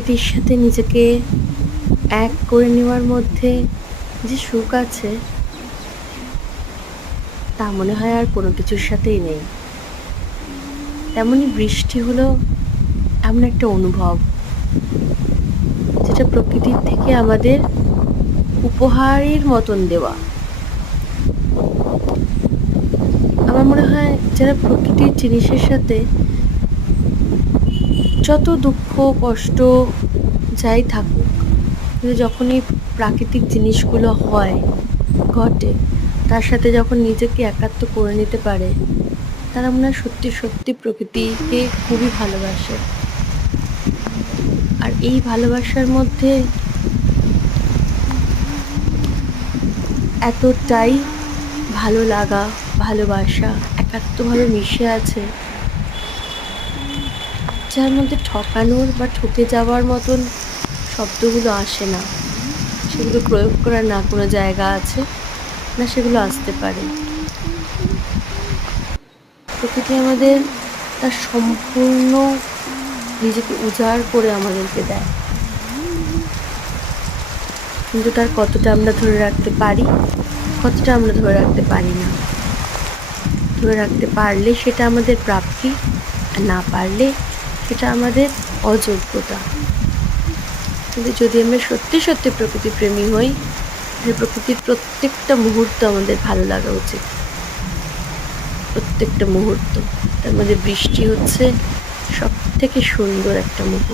প্রকৃতির সাথে নিজেকে এক করে নেওয়ার মধ্যে যে সুখ আছে তা মনে হয় আর কোনো কিছুর সাথেই নেই। তেমনই বৃষ্টি হলো এমন একটা অনুভব, যেটা প্রকৃতির থেকে আমাদের উপহারের মতন দেওয়া। আমার মনে হয় যারা প্রকৃতির জিনিসের সাথে যত দুঃখ কষ্ট যাই থাকুক, কিন্তু যখনই প্রাকৃতিক জিনিসগুলো ঘটে, তার সাথে যখন নিজেকে একাত্ম করে নিতে পারে, তারা মনে হয় সত্যি সত্যি প্রকৃতিকে খুবই ভালোবাসে। আর এই ভালোবাসার মধ্যে এতটাই ভালো লাগা, ভালোবাসা একাত্মভাবে মিশে আছে, যার মধ্যে ঠকানোর বা ঠকে যাওয়ার মতন শব্দগুলো আসে না। সেগুলো প্রয়োগ করার না কোনো জায়গা আছে, না সেগুলো আসতে পারে। প্রকৃতি আমাদের তার সম্পূর্ণ নিজেকে উজাড় করে আমাদেরকে দেয়, কিন্তু তার কতটা আমরা ধরে রাখতে পারি, কতটা আমরা ধরে রাখতে পারি না। ধরে রাখতে পারলে সেটা আমাদের প্রাপ্তি, আর না পারলে সেটা আমাদের অযোগ্যতা। কিন্তু যদি আমরা সত্যি সত্যি প্রকৃতি প্রেমী হই, তাহলে প্রকৃতির প্রত্যেকটা মুহূর্ত আমাদের ভালো লাগা উচিত। প্রত্যেকটা মুহূর্ত, তার মধ্যে বৃষ্টি হচ্ছে সব থেকে সুন্দর একটা মুহূর্ত।